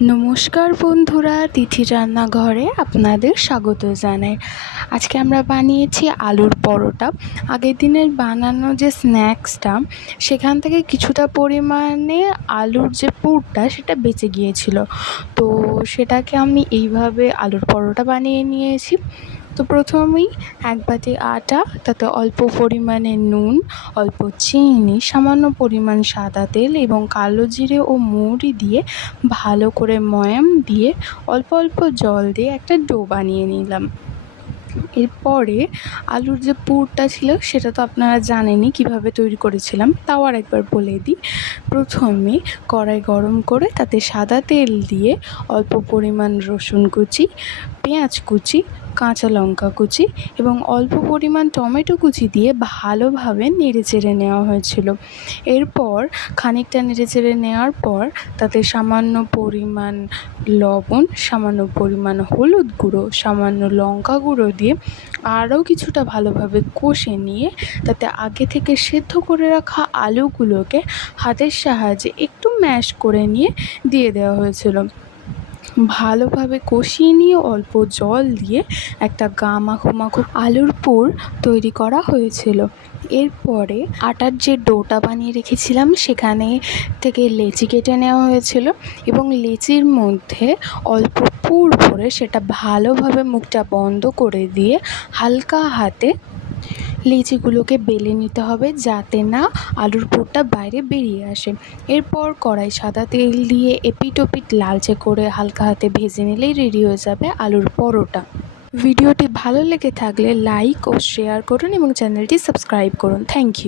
নমস্কার বন্ধুরা, তিথি রান্নাঘরে আপনাদের স্বাগত জানাই। আজকে আমরা বানিয়েছি আলুর পরোটা। আগের দিনের বানানো যে স্ন্যাক্সটা, সেখান থেকে কিছুটা পরিমাণে আলুর যে পুরটা সেটা বেঁচে গিয়েছিল, তো সেটাকে আমি এইভাবে আলুর পরোটা বানিয়ে নিয়েছি। তো প্রথমেই এক বাটি আটা, তাতে অল্প পরিমাণে নুন, অল্প চিনি, সামান্য পরিমাণ সাদা তেল এবং কালো জিরে ও মৌরি দিয়ে ভালো করে ময়াম দিয়ে অল্প অল্প জল দিয়ে একটা ডো বানিয়ে নিলাম। এরপরে আলুর যে পুরটা ছিল সেটা তো আপনারা জানেনই কীভাবে তৈরি করেছিলাম, তাও আর একবার বলে দিই। প্রথমে কড়াই গরম করে তাতে সাদা তেল দিয়ে অল্প পরিমাণ রসুন কুচি, পেঁয়াজ কুচি, কাঁচা লঙ্কা কুচি এবং অল্প পরিমাণ টমেটো কুচি দিয়ে ভালোভাবে নেড়েচেড়ে নেওয়া হয়েছিল। এরপর খানিকটা নেড়েচেড়ে নেওয়ার পর তাতে সামান্য পরিমাণ লবণ, সামান্য পরিমাণ হলুদ গুঁড়ো, সামান্য লঙ্কা গুঁড়ো দিয়ে আরও কিছুটা ভালোভাবে কষে নিয়ে তাতে আগে থেকে সেদ্ধ করে রাখা আলুগুলোকে হাতের সাহায্যে একটু ম্যাশ করে নিয়ে দিয়ে দেওয়া হয়েছিল। ভালোভাবে কষিয়ে নিয়ে অল্প জল দিয়ে একটা মাখো মাখো আলুর পুর তৈরি করা হয়েছিল। এরপরে আটার যে ডোটা বানিয়ে রেখেছিলাম সেখানে থেকে লেচি কেটে নেওয়া হয়েছিল এবং লেচির মধ্যে অল্প পুর ভরে সেটা ভালোভাবে মুখটা বন্ধ করে দিয়ে হালকা হাতে লিচিগুলোকে বেলে নিতে হবে, যাতে না আলুর পুরটা বাইরে বেরিয়ে আসে। এরপর কড়াই সাদা তেল দিয়ে এপিট ওপিট লালচে করে হালকা হাতে ভেজে নিলেই রেডি হয়ে যাবে আলুর পরোটা। ভিডিওটি ভালো লেগে থাকলে লাইক ও শেয়ার করুন এবং চ্যানেলটি সাবস্ক্রাইব করুন। Thank you.